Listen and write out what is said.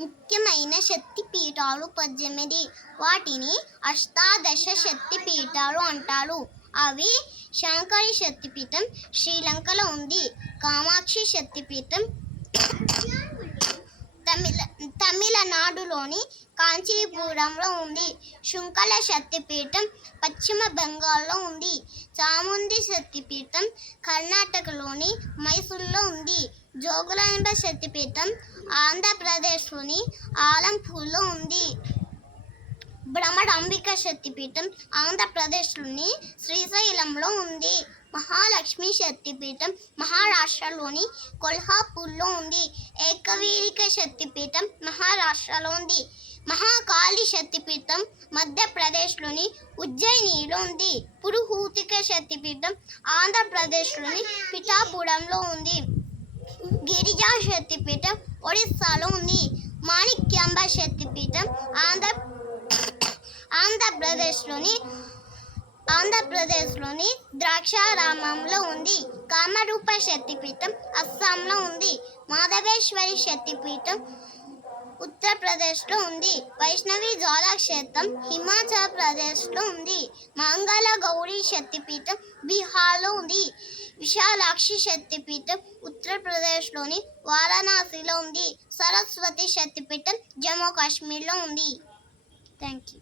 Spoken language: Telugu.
ముఖ్యమైన శక్తి పీఠాలు 18. వాటిని అష్టాదశ శక్తి పీఠాలు అంటారు. అవి శంకరి శక్తిపీఠం శ్రీలంకలో ఉంది. కామాక్షి శక్తిపీఠం తమిళనాడులోని కాంచీపురంలో ఉంది. శుంకల శక్తిపీఠం పశ్చిమ బెంగాల్లో ఉంది. చాముండి శక్తిపీఠం కర్ణాటకలోని మైసూర్లో ఉంది. జోగులాంబ శక్తిపీఠం ఆంధ్రప్రదేశ్లోని ఆలంపూర్లో ఉంది. భ్రమరాంబిక శక్తిపీఠం ఆంధ్రప్రదేశ్లోని శ్రీశైలంలో ఉంది. మహాలక్ష్మి శక్తిపీఠం మహారాష్ట్రలోని కొల్హాపూర్లో ఉంది. ఏకవీరిక శక్తిపీఠం మహారాష్ట్రలో ఉంది. మహాకాళి శక్తిపీఠం మధ్యప్రదేశ్లోని ఉజ్జయినిలో ఉంది. పురుహూతిక శక్తిపీఠం ఆంధ్రప్రదేశ్లోని పిఠాపురంలో ఉంది. గిరిజా శక్తిపీఠం ఒడిస్సాలో ఉంది. మాణిక్యాంబ శక్తిపీఠం ఆంధ్రప్రదేశ్లోని ద్రాక్షారామంలో ఉంది. కామరూప శక్తిపీఠం అస్సాంలో ఉంది. మాధవేశ్వరి శక్తిపీఠం ఉత్తరప్రదేశ్లో ఉంది. వైష్ణవి జ్వాలా క్షేత్రం హిమాచల్ ప్రదేశ్లో ఉంది. మంగళ గౌరీ శక్తిపీఠం బీహార్లో ఉంది. విశాలాక్షి శక్తిపీఠం ఉత్తరప్రదేశ్లోని వారణాసిలో ఉంది. సరస్వతి శక్తిపీఠం జమ్మూ కాశ్మీర్లో ఉంది. Thank you.